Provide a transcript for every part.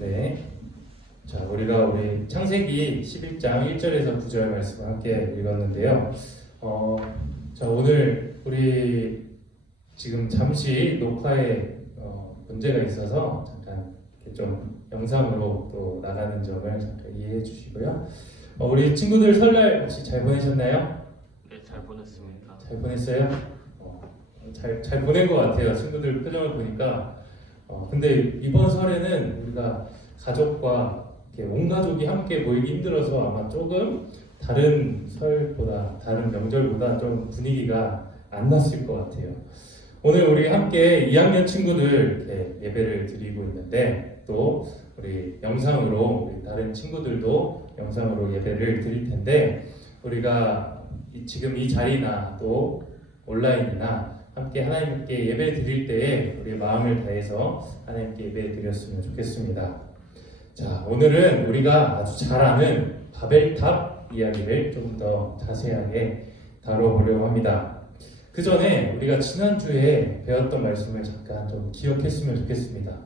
네. 자, 우리 창세기 11장 1절에서 9절 말씀을 함께 읽었는데요. 자, 오늘 우리 지금 잠시 녹화에 문제가 있어서 잠깐 이렇게 좀 영상으로 또 나가는 점을 잠깐 이해해 주시고요. 우리 친구들 설날 혹시 잘 보내셨나요? 네, 잘 보냈습니다. 잘 보냈어요? 잘 보낸 것 같아요. 친구들 표정을 보니까. 근데 이번 설에는 우리가 가족과 이렇게 온 가족이 함께 모이기 힘들어서 아마 조금 다른 설보다, 다른 명절보다 좀 분위기가 안 났을 것 같아요. 오늘 우리 함께 2학년 친구들 이렇게 예배를 드리고 있는데, 또 우리 영상으로 우리 다른 친구들도 영상으로 예배를 드릴 텐데, 우리가 지금 이 자리나 또 온라인이나 함께 하나님께 예배 드릴 때에 우리의 마음을 다해서 하나님께 예배 드렸으면 좋겠습니다. 자, 오늘은 우리가 아주 잘 아는 바벨탑 이야기를 좀 더 자세하게 다뤄보려고 합니다. 그 전에 우리가 지난주에 배웠던 말씀을 잠깐 좀 기억했으면 좋겠습니다.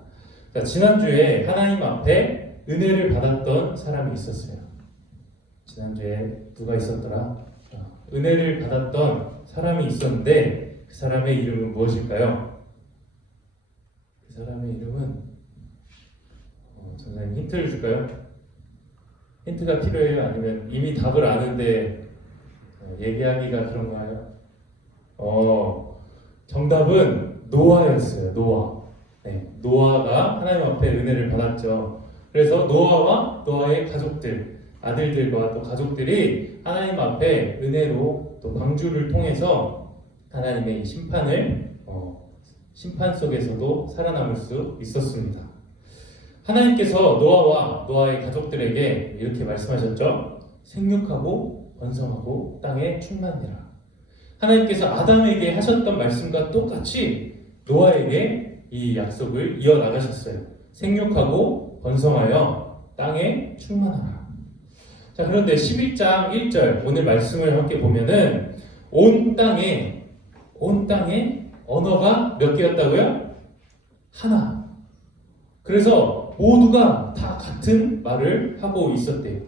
자, 지난주에 하나님 앞에 은혜를 받았던 사람이 있었어요. 지난주에 누가 있었더라? 은혜를 받았던 사람이 있었는데 그 사람의 이름은 무엇일까요? 그 사람의 이름은 선생님 힌트를 줄까요? 힌트가 필요해요? 아니면 이미 답을 아는데 얘기하기가 그런가요? 정답은 노아였어요. 노아. 네, 노아가 하나님 앞에 은혜를 받았죠. 그래서 노아와 노아의 가족들, 아들들과 또 가족들이 하나님 앞에 은혜로 또 방주를 통해서 하나님의 심판 속에서도 살아남을 수 있었습니다. 하나님께서 노아와 노아의 가족들에게 이렇게 말씀하셨죠. 생육하고 번성하고 땅에 충만해라. 하나님께서 아담에게 하셨던 말씀과 똑같이 노아에게 이 약속을 이어나가셨어요. 생육하고 번성하여 땅에 충만하라. 자, 그런데 11장 1절 오늘 말씀을 함께 보면은 온 땅에 언어가 몇 개였다고요? 하나. 그래서 모두가 다 같은 말을 하고 있었대요.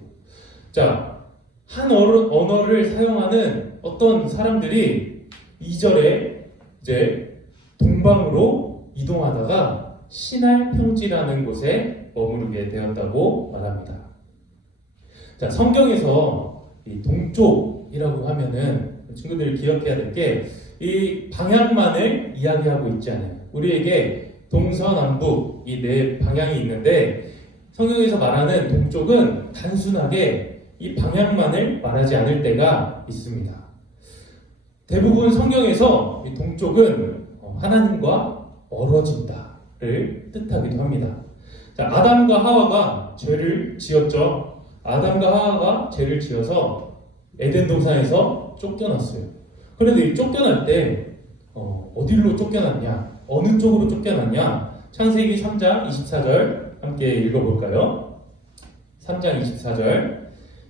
자, 한 언어를 사용하는 어떤 사람들이 2절에 이제 동방으로 이동하다가 시날 평지라는 곳에 머무르게 되었다고 말합니다. 자, 성경에서 이 동쪽이라고 하면은 친구들이 기억해야 될 게 이 방향만을 이야기하고 있지 않아요. 우리에게 동서남북 이 네 방향이 있는데 성경에서 말하는 동쪽은 단순하게 이 방향만을 말하지 않을 때가 있습니다. 대부분 성경에서 이 동쪽은 하나님과 멀어진다를 뜻하기도 합니다. 자, 아담과 하와가 죄를 지었죠. 아담과 하와가 죄를 지어서 에덴 동산에서 쫓겨났어요. 그런데 이 쫓겨날 때 어디로 쫓겨났냐? 어느 쪽으로 쫓겨났냐? 창세기 3장 24절 함께 읽어볼까요? 3장 24절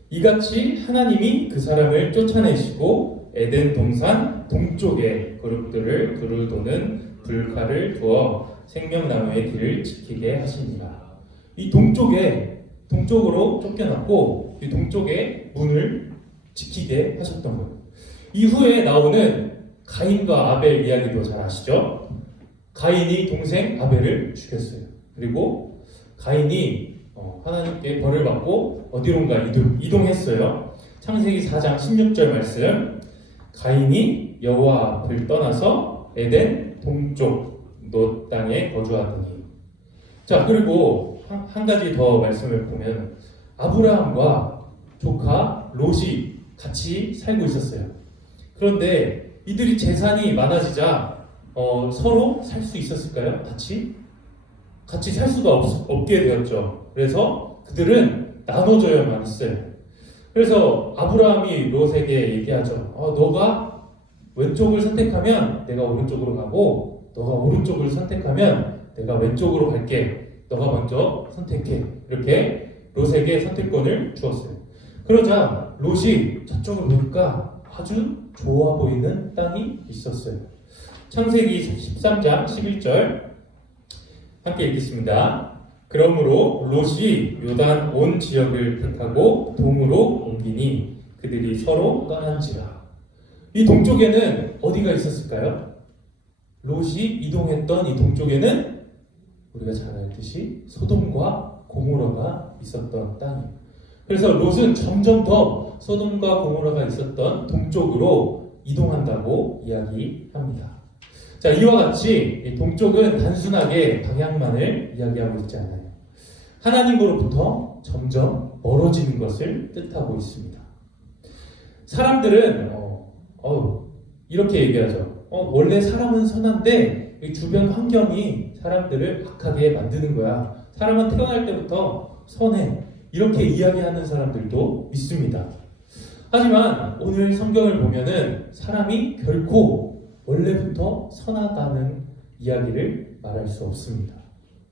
이같이 하나님이 그 사람을 쫓아내시고 에덴 동산 동쪽에 그룹들을 두루도는 불칼을 두어 생명나무의 길을 지키게 하시니라. 이 동쪽으로 쫓겨났고 이 동쪽에 문을 지키게 하셨던 거예요. 이후에 나오는 가인과 아벨 이야기도 잘 아시죠? 가인이 동생 아벨을 죽였어요. 그리고 가인이 하나님께 벌을 받고 어디론가 이동했어요. 창세기 4장 16절 말씀 가인이 여호와 앞을 떠나서 에덴 동쪽 노 땅에 거주하더니. 자, 그리고 한 가지 더 말씀을 보면 아브라함과 조카 롯이 같이 살고 있었어요. 그런데 이들이 재산이 많아지자 서로 살 수 있었을까요? 같이 살 수가 없게 되었죠. 그래서 그들은 나눠져야만 했어요. 그래서 아브라함이 롯에게 얘기하죠. 너가 왼쪽을 선택하면 내가 오른쪽으로 가고 너가 오른쪽을 선택하면 내가 왼쪽으로 갈게. 너가 먼저 선택해. 이렇게 롯에게 선택권을 주었어요. 그러자 롯이 저쪽을 보니까 아주 좋아 보이는 땅이 있었어요. 창세기 13장 11절 함께 읽겠습니다. 그러므로 롯이 요단 온 지역을 택하고 동으로 옮기니 그들이 서로 떠난지라. 이 동쪽에는 어디가 있었을까요? 롯이 이동했던 이 동쪽에는 우리가 잘 알듯이 소돔과 고모라가 있었던 땅이에요. 그래서 롯은 점점 더 소돔과 고모라가 있었던 동쪽으로 이동한다고 이야기합니다. 자, 이와 같이 이 동쪽은 단순하게 방향만을 이야기하고 있지 않아요. 하나님으로부터 점점 멀어지는 것을 뜻하고 있습니다. 사람들은 이렇게 얘기하죠. 원래 사람은 선한데 주변 환경이 사람들을 악하게 만드는 거야. 사람은 태어날 때부터 선해. 이렇게 이야기하는 사람들도 있습니다. 하지만 오늘 성경을 보면은 사람이 결코 원래부터 선하다는 이야기를 말할 수 없습니다.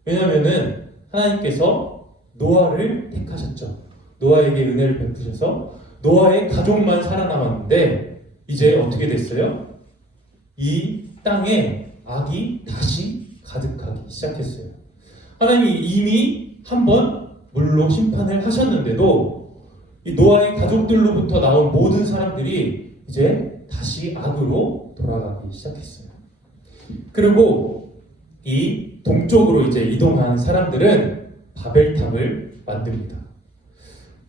왜냐하면은 하나님께서 노아를 택하셨죠. 노아에게 은혜를 베푸셔서 노아의 가족만 살아남았는데 이제 어떻게 됐어요? 이 땅에 악이 다시 가득하기 시작했어요. 하나님이 이미 한번 물로 심판을 하셨는데도 이 노아의 가족들로부터 나온 모든 사람들이 이제 다시 악으로 돌아가기 시작했어요. 그리고 이 동쪽으로 이제 이동한 사람들은 바벨탑을 만듭니다.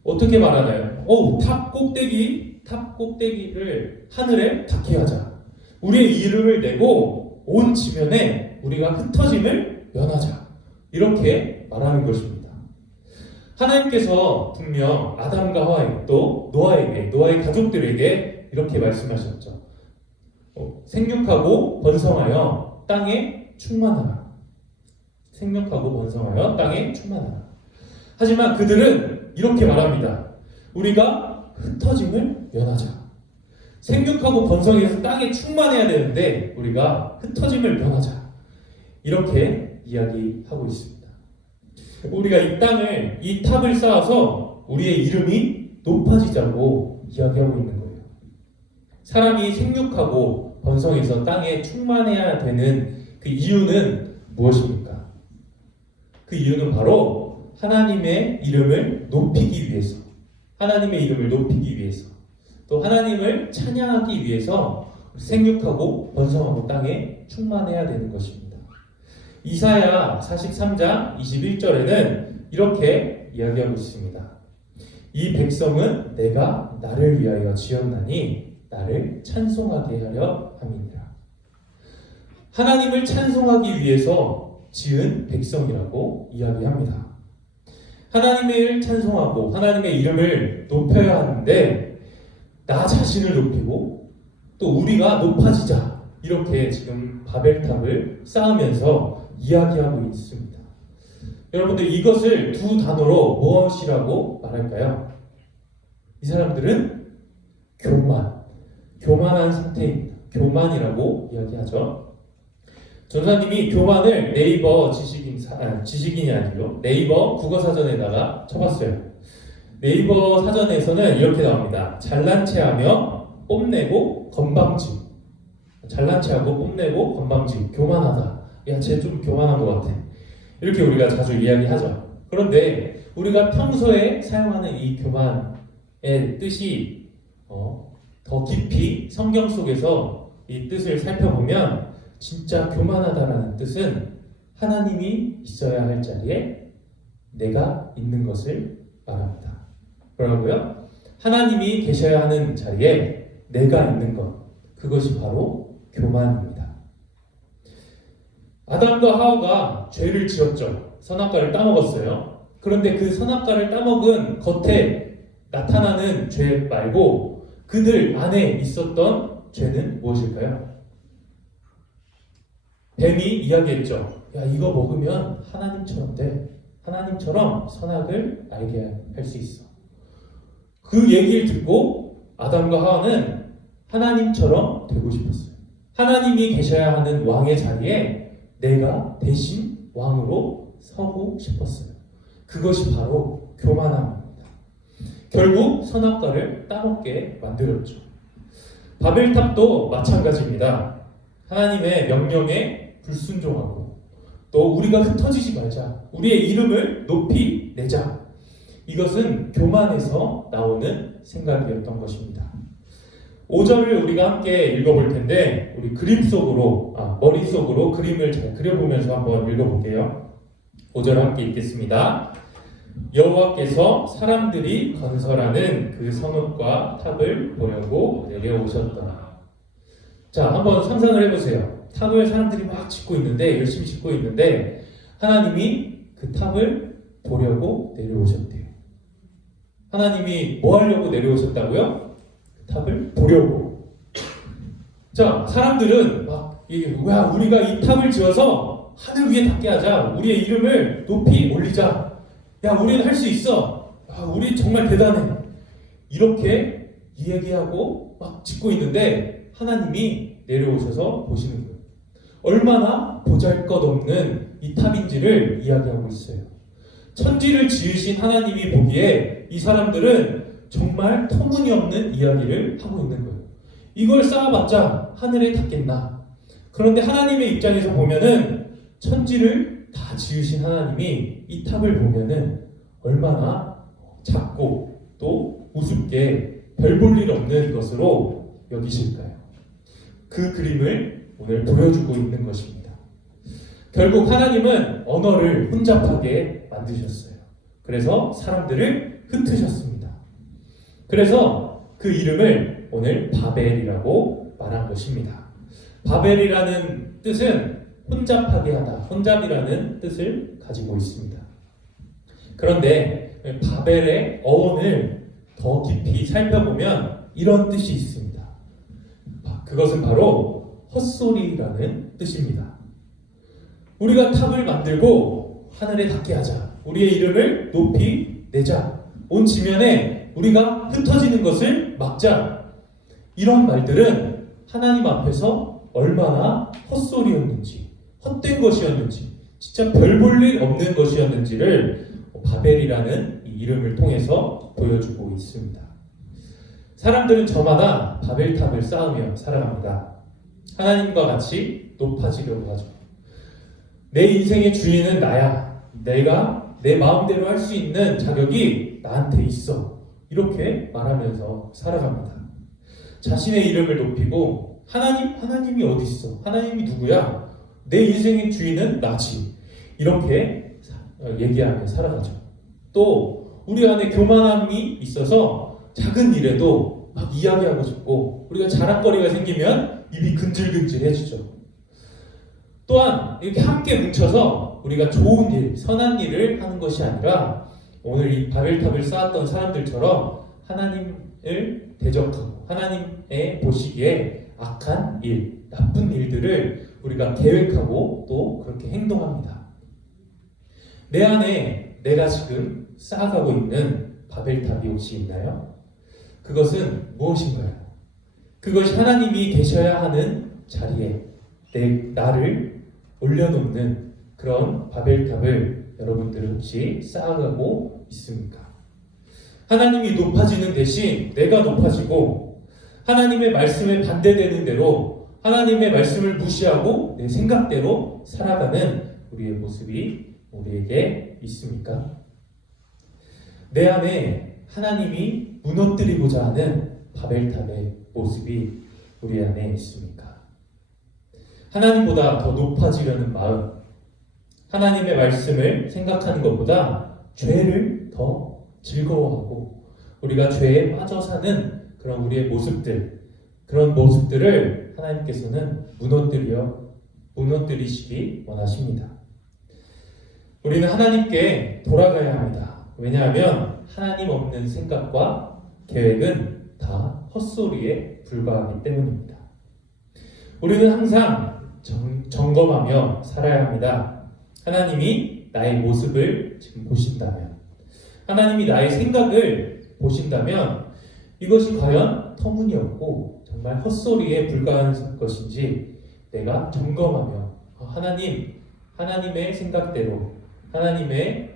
어떻게 말하나요? 탑 꼭대기를 하늘에 닿게 하자. 우리의 이름을 내고 온 지면에 우리가 흩어짐을 면하자. 이렇게 말하는 것입니다. 하나님께서 분명 아담과 하와에게 또 노아에게, 노아의 가족들에게 이렇게 말씀하셨죠. 생육하고 번성하여 땅에 충만하라. 생육하고 번성하여 땅에 충만하라. 하지만 그들은 이렇게 말합니다. 우리가 흩어짐을 면하자. 생육하고 번성해서 땅에 충만해야 되는데 우리가 흩어짐을 면하자. 이렇게 이야기하고 있습니다. 우리가 이 탑을 쌓아서 우리의 이름이 높아지자고 이야기하고 있는 거예요. 사람이 생육하고 번성해서 땅에 충만해야 되는 그 이유는 무엇입니까? 그 이유는 바로 하나님의 이름을 높이기 위해서, 하나님의 이름을 높이기 위해서, 또 하나님을 찬양하기 위해서 생육하고 번성하고 땅에 충만해야 되는 것입니다. 이사야 43장 21절에는 이렇게 이야기하고 있습니다. 이 백성은 내가 나를 위하여 지었나니 나를 찬송하게 하려 함이니라. 하나님을 찬송하기 위해서 지은 백성이라고 이야기합니다. 하나님을 찬송하고 하나님의 이름을 높여야 하는데 나 자신을 높이고 또 우리가 높아지자 이렇게 지금 바벨탑을 쌓으면서 이야기하고 있습니다. 여러분들 이것을 두 단어로 무엇이라고 말할까요? 이 사람들은 교만한 상태입니다. 교만이라고 이야기하죠. 전사님이 교만을 네이버 지식인이 아니고 네이버 국어사전에다가 쳐봤어요. 네이버 사전에서는 이렇게 나옵니다. 잘난 체하며 뽐내고 건방지. 잘난 체하고 뽐내고 건방지. 교만하다. 야, 쟤 좀 교만한 것 같아. 이렇게 우리가 자주 이야기하죠. 그런데 우리가 평소에 사용하는 이 교만의 뜻이 더 깊이 성경 속에서 이 뜻을 살펴보면 진짜 교만하다라는 뜻은 하나님이 있어야 할 자리에 내가 있는 것을 말합니다. 뭐라고요? 하나님이 계셔야 하는 자리에 내가 있는 것, 그것이 바로 교만입니다. 아담과 하와가 죄를 지었죠. 선악과를 따먹었어요. 그런데 그 선악과를 따먹은 겉에 나타나는 죄 말고 그들 안에 있었던 죄는 무엇일까요? 뱀이 이야기했죠. 야, 이거 먹으면 하나님처럼 돼. 하나님처럼 선악을 알게 할 수 있어. 그 얘기를 듣고 아담과 하와는 하나님처럼 되고 싶었어요. 하나님이 계셔야 하는 왕의 자리에 내가 대신 왕으로 서고 싶었어요. 그것이 바로 교만함입니다. 결국 선악과를 따먹게 만들었죠. 바벨탑도 마찬가지입니다. 하나님의 명령에 불순종하고 또 우리가 흩어지지 말자. 우리의 이름을 높이 내자. 이것은 교만에서 나오는 생각이었던 것입니다. 5절을 우리가 함께 읽어볼 텐데 우리 머릿속으로 그림을 잘 그려보면서 한번 읽어볼게요. 5절 함께 읽겠습니다. 여호와께서 사람들이 건설하는 그 성읍과 탑을 보려고 내려오셨더라. 자, 한번 상상을 해보세요. 탑을 사람들이 막 열심히 짓고 있는데 하나님이 그 탑을 보려고 내려오셨대요. 하나님이 뭐 하려고 내려오셨다고요? 그 탑을 보려고. 자, 사람들은 우리가 이 탑을 지어서 하늘 위에 닿게 하자. 우리의 이름을 높이 올리자. 야, 우리는 할 수 있어. 우리 정말 대단해. 이렇게 얘기하고 막 짓고 있는데 하나님이 내려오셔서 보시는 거예요. 얼마나 보잘것없는 이 탑인지를 이야기하고 있어요. 천지를 지으신 하나님이 보기에 이 사람들은 정말 터무니없는 이야기를 하고 있는 거예요. 이걸 쌓아봤자 하늘에 닿겠나. 그런데 하나님의 입장에서 보면은 천지를 다 지으신 하나님이 이 탑을 보면은 얼마나 작고 또 우습게 별 볼 일 없는 것으로 여기실까요? 그 그림을 오늘 보여주고 있는 것입니다. 결국 하나님은 언어를 혼잡하게 만드셨어요. 그래서 사람들을 흩으셨습니다. 그래서 그 이름을 오늘 바벨이라고 말한 것입니다. 바벨이라는 뜻은 혼잡하게 하다, 혼잡이라는 뜻을 가지고 있습니다. 그런데 바벨의 어원을 더 깊이 살펴보면 이런 뜻이 있습니다. 그것은 바로 헛소리라는 뜻입니다. 우리가 탑을 만들고 하늘에 닿게 하자. 우리의 이름을 높이 내자. 온 지면에 우리가 흩어지는 것을 막자. 이런 말들은 하나님 앞에서 얼마나 헛소리였는지, 헛된 것이었는지, 진짜 별 볼 일 없는 것이었는지를 바벨이라는 이 이름을 통해서 보여주고 있습니다. 사람들은 저마다 바벨탑을 쌓으며 살아갑니다. 하나님과 같이 높아지려고 하죠. 내 인생의 주인은 나야. 내가 내 마음대로 할 수 있는 자격이 나한테 있어. 이렇게 말하면서 살아갑니다. 자신의 이름을 높이고 하나님이 어디 있어? 하나님이 누구야? 내 인생의 주인은 나지. 이렇게 얘기하며 살아가죠. 또 우리 안에 교만함이 있어서 작은 일에도 막 이야기하고 싶고 우리가 자랑거리가 생기면 입이 근질근질해지죠. 또한 이렇게 함께 뭉쳐서 우리가 좋은 일, 선한 일을 하는 것이 아니라 오늘 이 바벨탑을 쌓았던 사람들처럼 하나님을 대적하고 하나님의 보시기에 악한 일, 나쁜 일들을 우리가 계획하고 또 그렇게 행동합니다. 내 안에 내가 지금 쌓아가고 있는 바벨탑이 혹시 있나요? 그것은 무엇인가요? 그것이 하나님이 계셔야 하는 자리에 나를 올려놓는 그런 바벨탑을 여러분들은 혹시 쌓아가고 있습니까? 하나님이 높아지는 대신 내가 높아지고 하나님의 말씀에 반대되는 대로 하나님의 말씀을 무시하고 내 생각대로 살아가는 우리의 모습이 우리에게 있습니까? 내 안에 하나님이 무너뜨리고자 하는 바벨탑의 모습이 우리 안에 있습니까? 하나님보다 더 높아지려는 마음, 하나님의 말씀을 생각하는 것보다 죄를 더 즐거워하고 우리가 죄에 빠져 사는 그런 우리의 모습들, 그런 모습들을 하나님께서는 무너뜨리시기 원하십니다. 우리는 하나님께 돌아가야 합니다. 왜냐하면 하나님 없는 생각과 계획은 다 헛소리에 불과하기 때문입니다. 우리는 항상 점검하며 살아야 합니다. 하나님이 나의 모습을 지금 보신다면, 하나님이 나의 생각을 보신다면 이것이 과연 터무니없고 정말 헛소리에 불과한 것인지 내가 점검하며 하나님의 생각대로 하나님의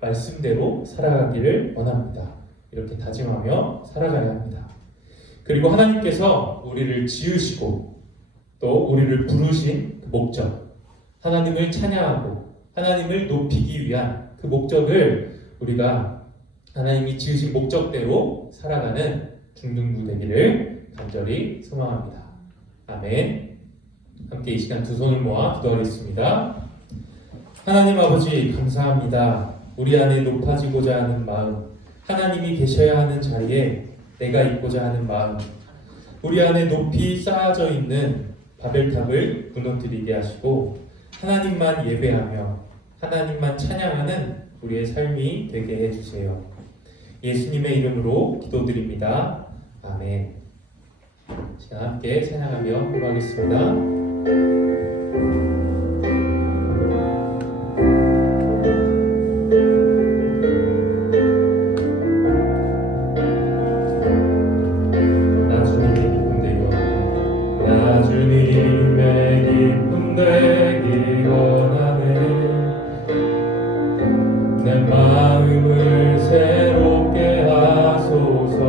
말씀대로 살아가기를 원합니다. 이렇게 다짐하며 살아가야 합니다. 그리고 하나님께서 우리를 지으시고 또 우리를 부르신 그 목적, 하나님을 찬양하고 하나님을 높이기 위한 그 목적을 우리가 하나님이 지으신 목적대로 살아가는 중등부 되기를 간절히 소망합니다. 아멘. 함께 이 시간 두 손을 모아 기도하겠습니다. 하나님 아버지 감사합니다. 우리 안에 높아지고자 하는 마음, 하나님이 계셔야 하는 자리에 내가 있고자 하는 마음, 우리 안에 높이 쌓아져 있는 바벨탑을 무너뜨리게 하시고 하나님만 예배하며 하나님만 찬양하는 우리의 삶이 되게 해주세요. 예수님의 이름으로 기도드립니다. 아멘. 자, 함께 찬양하며 기도하겠습니다. 내 마음을 새롭게 하소서.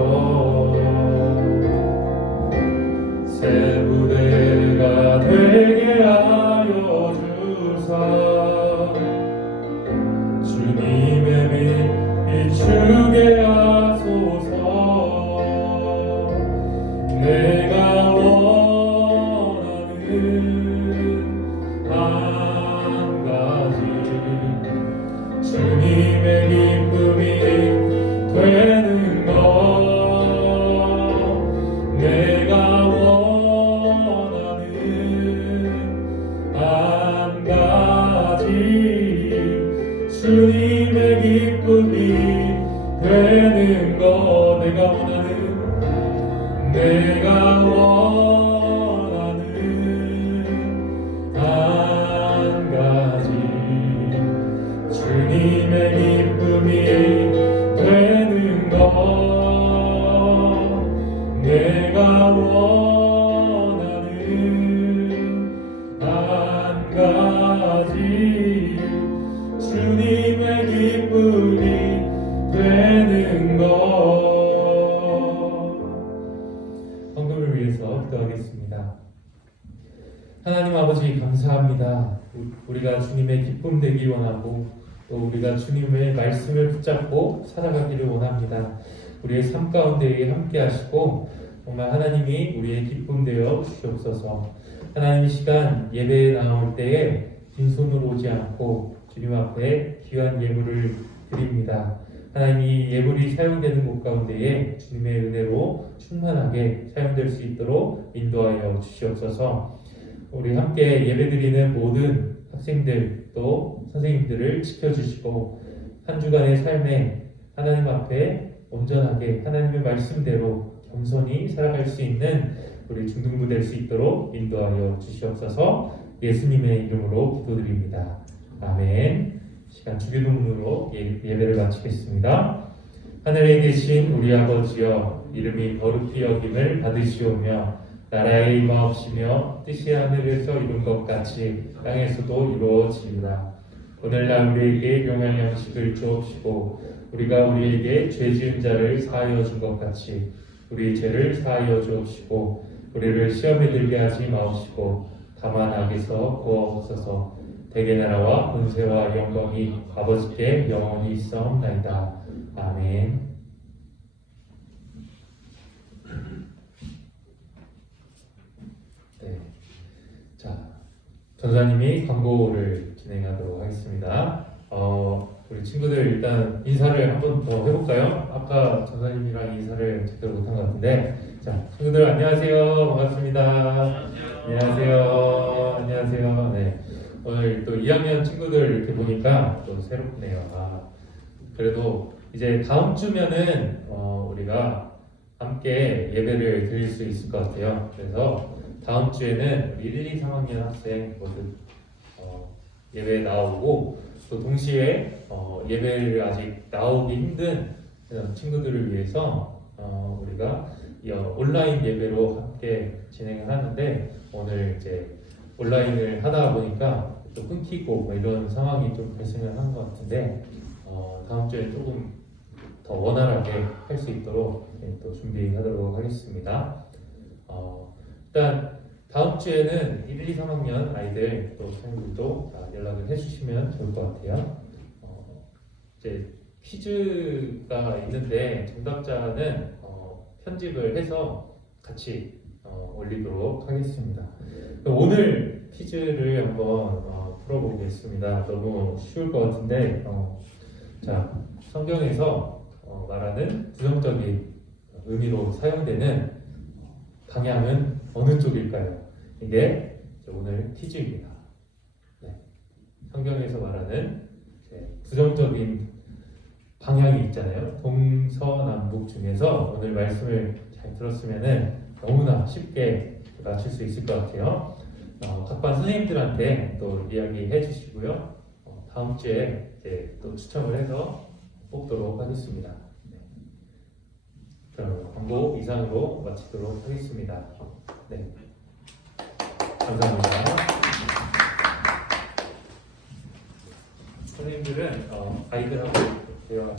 새 부대가 되게 하여 주사 주님의 빛 비추게 하소서. 내가 원하는 한 가지 주님의 기쁨이 되는 것. 내가 원하는 한 가지 주님의 기쁨이 되는 것. 내가 원하는 한 가지 주님의 기쁨이 되는 것. 내가 원하는 한 가지 주님의 기쁨이 되는 것. 헌금을 위해서 기도하겠습니다. 하나님 아버지 감사합니다. 우리가 주님의 기쁨 되기 원하고 또 우리가 주님의 말씀을 붙잡고 살아가기를 원합니다. 우리의 삶 가운데 함께 하시고 정말 하나님이 우리의 기쁨 되어 주시옵소서. 하나님 이 시간 예배에 나올 때에 빈손으로 오지 않고 주님 앞에 귀한 예물을 드립니다. 하나님 이 예물이 사용되는 곳 가운데에 주님의 은혜로 충만하게 사용될 수 있도록 인도하여 주시옵소서. 우리 함께 예배드리는 모든 학생들 또 선생님들을 지켜주시고 한 주간의 삶에 하나님 앞에 온전하게 하나님의 말씀대로 겸손히 살아갈 수 있는 우리 중등부 될 수 있도록 인도하여 주시옵소서. 예수님의 이름으로 기도드립니다. 아멘. 시간 주기도문으로 예배를 마치겠습니다. 하늘에 계신 우리 아버지여, 이름이 거룩히 여김을 받으시오며 나라의 임하옵시며 뜻이 하늘에서 이룬 것 같이 땅에서도 이루어지리라. 오늘날 우리에게 용할 양식을 주옵시고 우리가 우리에게 죄 지은 자를 사하여 준 것 같이 우리 죄를 사하여 주옵시고 우리를 시험에 들게 하지 마옵시고 다만 악에서 구하옵소서. 대개 나라와 권세와 영광이 아버지께 영원히 있사옵나이다. 아멘. 네. 자, 전사님이 광고를 진행하도록 하겠습니다. 우리 친구들 일단 인사를 한 번 더 해볼까요? 아까 전사님이랑 인사를 제대로 못한 것 같은데, 자, 친구들 안녕하세요. 반갑습니다. 안녕하세요. 안녕하세요. 네. 오늘 또 2학년 친구들 이렇게 보니까 또 새롭네요. 그래도 이제 다음 주면은 우리가 함께 예배를 드릴 수 있을 것 같아요. 그래서 다음 주에는 우리 1, 2, 3학년 학생 모두 예배에 나오고 또 동시에 예배를 아직 나오기 힘든 친구들을 위해서 우리가 온라인 예배로 함께 진행을 하는데 오늘 이제 온라인을 하다 보니까 또 끊기고 뭐 이런 상황이 좀 발생을 한 것 같은데 다음 주에 조금 더 원활하게 할 수 있도록 또 준비하도록 하겠습니다. 일단 다음 주에는 1, 2, 3학년 아이들 또 선생님들도 연락을 해주시면 좋을 것 같아요. 이제 퀴즈가 있는데 정답자는 편집을 해서 같이 올리도록 하겠습니다. 오늘 퀴즈를 한번 풀어보겠습니다. 너무 쉬울 것 같은데 자, 성경에서 말하는 부정적인 의미로 사용되는 방향은 어느 쪽일까요? 이게 오늘 퀴즈입니다. 네. 성경에서 말하는 부정적인 방향이 있잖아요. 동서남북 중에서 오늘 말씀을 잘 들었으면은 너무나 쉽게 맞출 수 있을 것 같아요. 각반 선생님들한테 또 이야기해 주시고요. 다음 주에 이제 또 추첨을 해서 뽑도록 하겠습니다. 네. 그럼 광고 이상으로 마치도록 하겠습니다. 네. 감사합니다. 선생님들은 아이들하고 대화